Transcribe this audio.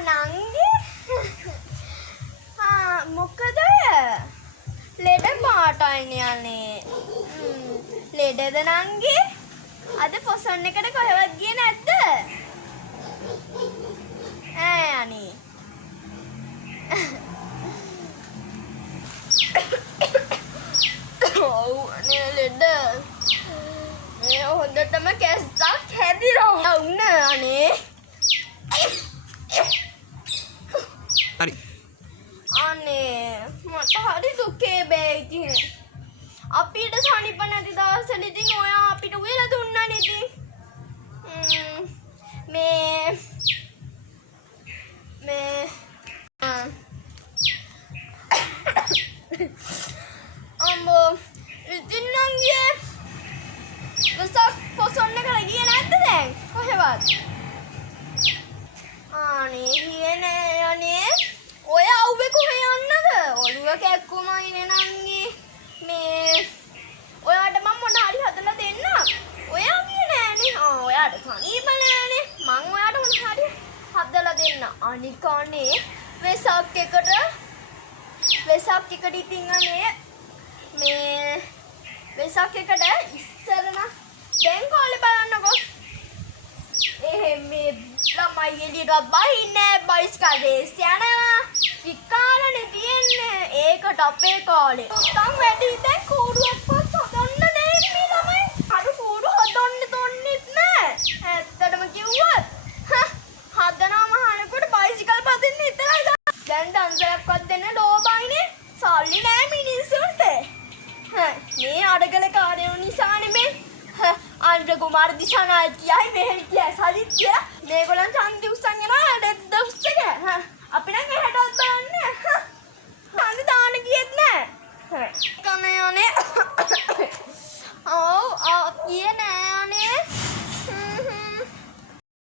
නංගි මොකද ලෙඩ පාටයිනේ අනේ ලෙඩද නංගි අද පොසොන් එකට කොහෙවත් ගියේ නැද්ද ඈ අනේ ඔව් අනේ ලෙඩ මේ හොඳටම කැස්සක් හැදිලා වුණ අනේ හරි අනේ මට හරි දුකේ බෑ ඉතින් අපිට සනිප නැති දවස්වල ඉතින් ඔයා අපිට උයලා දුන්නානේ ඉතින් මේ අම්බෝ ඉතින් නංගියේ වෙසක් පොසොන් එකට ගියේ නැද්ද දැන් කොහෙවත් අනේ ගියේ නෑ අනේ ඔය අවුවේ කොහෙ යන්නද ඔළුව කැක්කුමයිනේ නංගි මේ ඔයාට මම මොන හරි හදලා දෙන්න ඔයා ගියේ නෑනේ ඔයාට සනීප නෑනේ මං ඔයාට මොන හරි හදලා දෙන්න අනික අනේ වෙසක් එකට ඉතින් අනේ මේ වෙසක් එකට ඉස්සරන දැන් කාලේ බලන්නකෝ මේ ළමයි එළියට බහින්නේ බයිස්කඩේස් යනවා විකාරනේ තියෙන්නේ ඒකට අපේ කාලේ උත්තම් වැඩි දැන් කූඩුවක්වත් හදන්න නෑ මේ ළමයි අර කූඩු හදන්න තොන්නෙත් නෑ ඇත්තටම කිව්වොත් හදනවම හනකොට බයිසිකල් පදින්න විතරයි දැන් දන්සයක්වත් දෙන්න ලෝබයිනේ සල්ලි නෑ මිනිස්සුන්ට මේ අඩගල කාර්යෝ නිසානේ මේ අන්ද්‍ර කුමාර දිසානායකයයි මෙහෙම කියයි සදිත් කියලා මේගොල්ලන් ඡන්දි උස්සන්න